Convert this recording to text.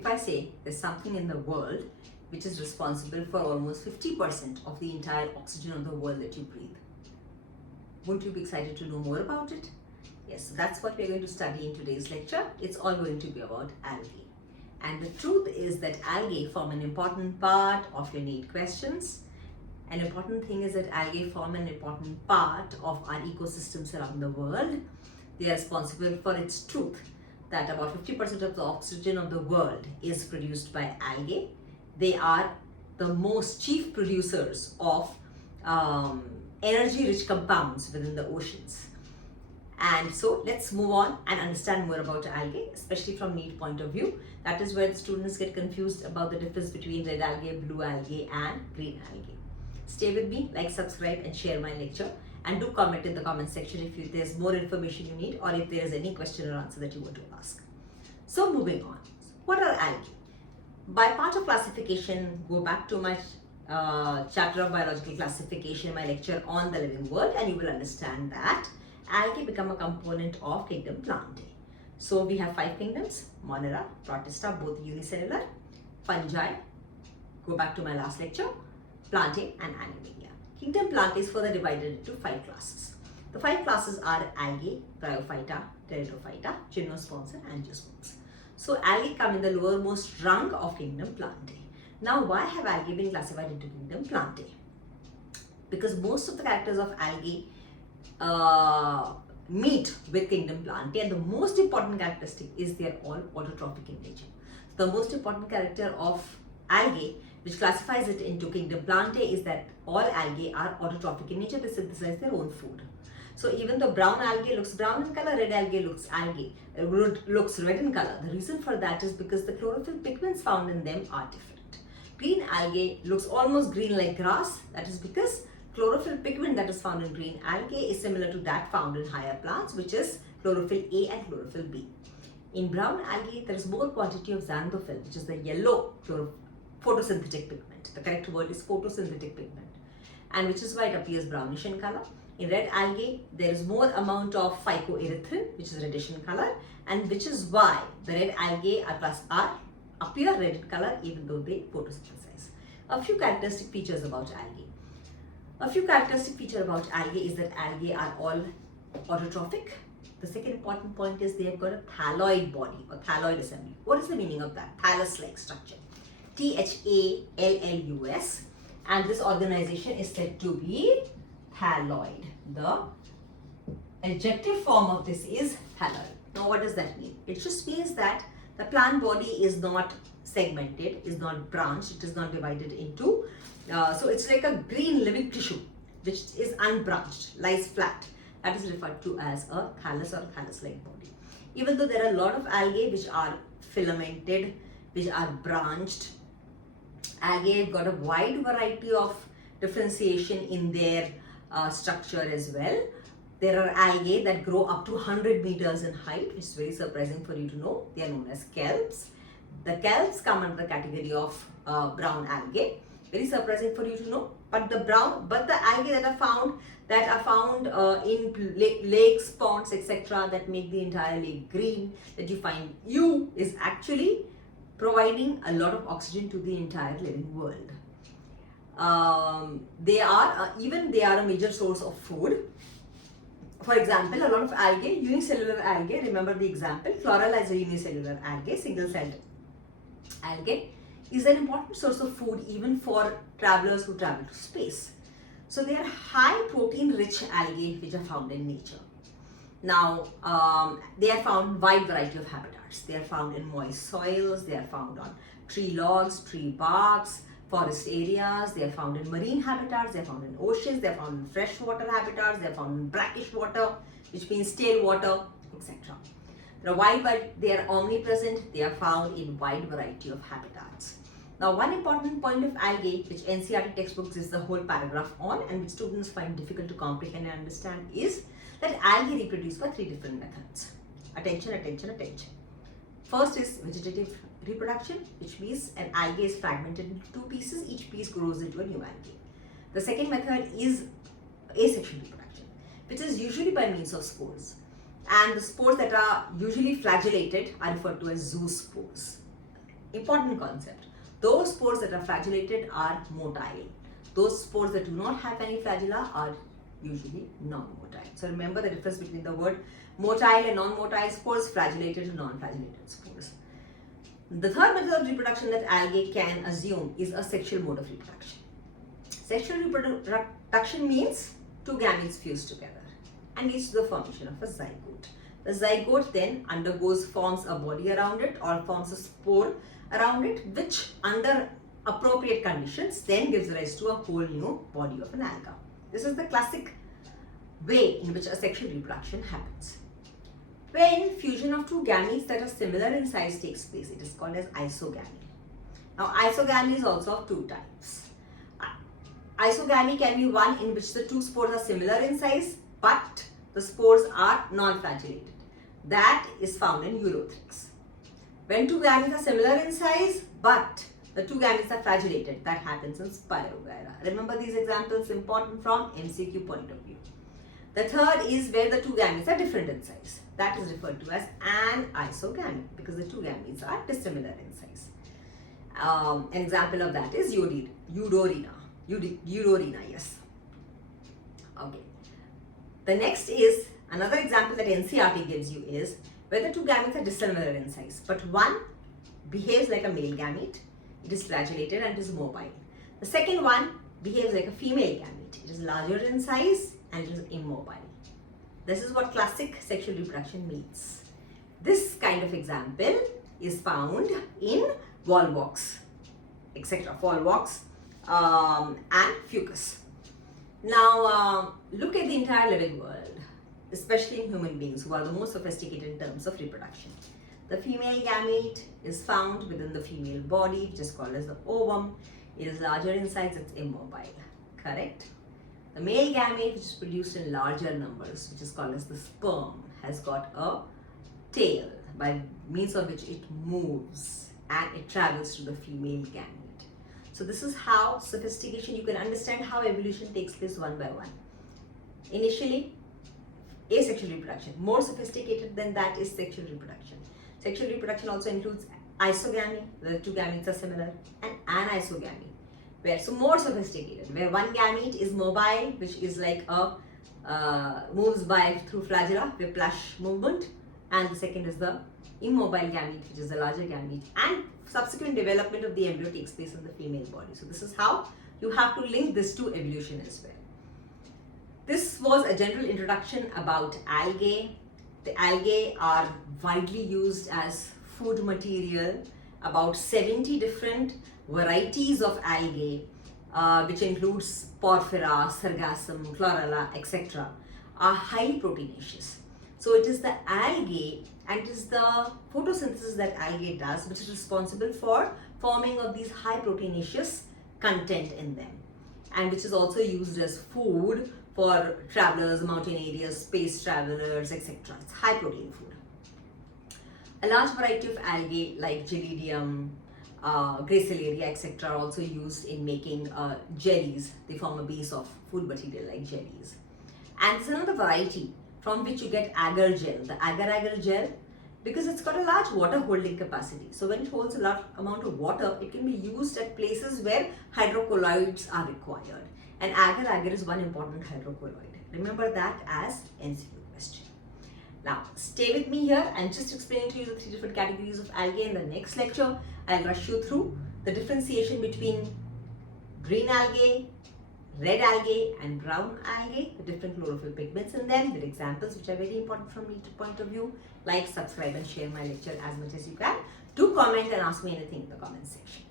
If I say there's something in the world which is responsible for almost 50% of the entire oxygen of the world that you breathe, wouldn't you be excited to know more about it? Yes, so that's what we're going to study in today's lecture. It's all going to be about algae. And the truth is that algae form an important part of your NEET questions. An important thing is that algae form an important part of our ecosystems around the world. They are responsible for its truth that about 50% of the oxygen of the world is produced by algae. They are the most chief producers of energy-rich compounds within the oceans. And so let's move on and understand more about algae, especially from NEET point of view. That is where the students get confused about the difference between red algae, blue algae and green algae. Stay with me, like, subscribe and share my lecture, and do comment in the comment section if there's more information you need or if there is any question or answer that you want to ask. So moving on, what are algae? By part of classification, go back to my chapter of biological classification, my lecture on the living world, and you will understand that algae become a component of kingdom Plantae. So we have 5 kingdoms: Monera, Protista, both unicellular, fungi, go back to my last lecture, Plantae and Animalia. Kingdom Plantae is further divided into 5 classes. The 5 classes are algae, Bryophyta, Pteridophyta, Gymnosperms and Angiosperms. So algae come in the lowermost rung of kingdom Plantae. Now why have algae been classified into kingdom Plantae? Because most of the characters of algae meet with kingdom Plantae, and the most important characteristic is they are all autotrophic in nature. The most important character of algae, which classifies it into kingdom Plantae, is that all algae are autotrophic in nature. They synthesize their own food. So even though brown algae looks brown in color, red algae looks red in color. The reason for that is because the chlorophyll pigments found in them are different. Green algae looks almost green like grass. That is because chlorophyll pigment that is found in green algae is similar to that found in higher plants, which is chlorophyll A and chlorophyll B. In brown algae, there is more quantity of xanthophyll, which is the yellow photosynthetic pigment. The correct word is photosynthetic pigment, and which is why it appears brownish in color. In red algae, there is more amount of phycoerythrin, which is reddish in color, and which is why the red algae appear red in color even though they photosynthesize. A few characteristic features about algae. A few characteristic feature about algae is that algae are all autotrophic. The second important point is they have got a thalloid body or thalloid assembly. What is the meaning of that? Thallus-like structure. Thallus, and this organization is said to be thalloid. The adjective form of this is thalloid. Now what does that mean? It just means that the plant body is not segmented, is not branched, it is not divided into, so it's like a green living tissue which is unbranched, lies flat. That is referred to as a thallus or thallus-like body. Even though there are a lot of algae which are filamented, which are branched, algae have got a wide variety of differentiation in their structure as well. There are algae that grow up to 100 meters in height, which is very surprising for you to know. They are known as kelps. The kelps come under the category of brown algae. Very surprising for you to know. But the algae that are found in lakes, ponds, etc., that make the entire lake green, that you find is actually providing a lot of oxygen to the entire living world. They are a major source of food. For example, a lot of algae, unicellular algae, remember the example, chlorella is a unicellular algae, single-celled algae, is an important source of food even for travelers who travel to space. So they are high protein rich algae which are found in nature. Now, they are found in wide variety of habitats. They are found in moist soils, they are found on tree logs, tree barks, forest areas, they are found in marine habitats, they are found in oceans, they are found in freshwater habitats, they are found in brackish water, which means stale water, etc. They are omnipresent, they are found in wide variety of habitats. Now, one important point of algae, which NCERT textbooks is the whole paragraph on and which students find difficult to comprehend and understand, is that algae reproduce by 3 different methods. Attention, attention, attention. First is vegetative reproduction, which means an algae is fragmented into 2 pieces, each piece grows into a new algae. The second method is asexual reproduction, which is usually by means of spores. And the spores that are usually flagellated are referred to as zoospores. important concept. Those spores that are flagellated are motile. Those spores that do not have any flagella are usually non-motile. So remember the difference between the word motile and non-motile spores, flagellated and non-flagellated spores. The third method of reproduction that algae can assume is a sexual mode of reproduction. Sexual reproduction means two gametes fuse together and leads to the formation of a zygote. The zygote then forms a body around it or forms a spore around it, which under appropriate conditions then gives rise to a whole new body of an alga. This is the classic way in which a sexual reproduction happens. When fusion of two gametes that are similar in size takes place, it is called as isogamy. Now, isogamy is also of two types. Isogamy can be one in which the two spores are similar in size, but the spores are non-flagellated. That is found in Urothrix. When two gametes are similar in size, but the two gametes are flagellated, that happens in Spirogyra. Remember these examples, important from MCQ point of view. The third is where the two gametes are different in size. That is referred to as anisogamy because the two gametes are dissimilar in size. An example of that is Eudorina, yes. Okay. The next is, another example that NCERT gives you is where the two gametes are dissimilar in size, but one behaves like a male gamete, it is flagellated and it is mobile. The second one behaves like a female gamete, it is larger in size and it is immobile. This is what classic sexual reproduction means. This kind of example is found in volvox, etc. Volvox and fucus. Now look at the entire living world, especially in human beings who are the most sophisticated in terms of reproduction. The female gamete is found within the female body, which is called as the ovum. It is larger in size, it's immobile, correct? The male gamete, which is produced in larger numbers, which is called as the sperm, has got a tail by means of which it moves and it travels to the female gamete. So this is how sophistication, you can understand how evolution takes place one by one. Initially, asexual reproduction. More sophisticated than that is sexual reproduction. Sexual reproduction also includes isogamy, where the two gametes are similar, and anisogamy, where so more sophisticated, where one gamete is mobile, which is like a moves by through flagella, whiplash movement, and the second is the immobile gamete, which is the larger gamete, and subsequent development of the embryo takes place in the female body. So this is how you have to link this to evolution as well. This was a general introduction about algae. The algae are widely used as food material. About 70 different varieties of algae, which includes Porphyra, Sargassum, Chlorella, etc., are highly proteinaceous. So it is the algae and it is the photosynthesis that algae does which is responsible for forming of these high proteinaceous content in them, and which is also used as food for travelers, mountain areas, space travelers, etc. It's high protein food. A large variety of algae like Gelidium, Gracilaria, etc. are also used in making jellies. They form a base of food material like jellies. And there's another variety from which you get agar gel, the agar-agar gel, because it's got a large water holding capacity. So when it holds a large amount of water, it can be used at places where hydrocolloids are required. And agar-agar is one important hydrocolloid. Remember that as MCQ question. Now, stay with me here. I'm just explaining to you the three different categories of algae. In the next lecture, I'll rush you through the differentiation between green algae, red algae and brown algae, the different chlorophyll pigments in them, with examples which are very important from each point of view. Like, subscribe and share my lecture as much as you can. Do comment and ask me anything in the comment section.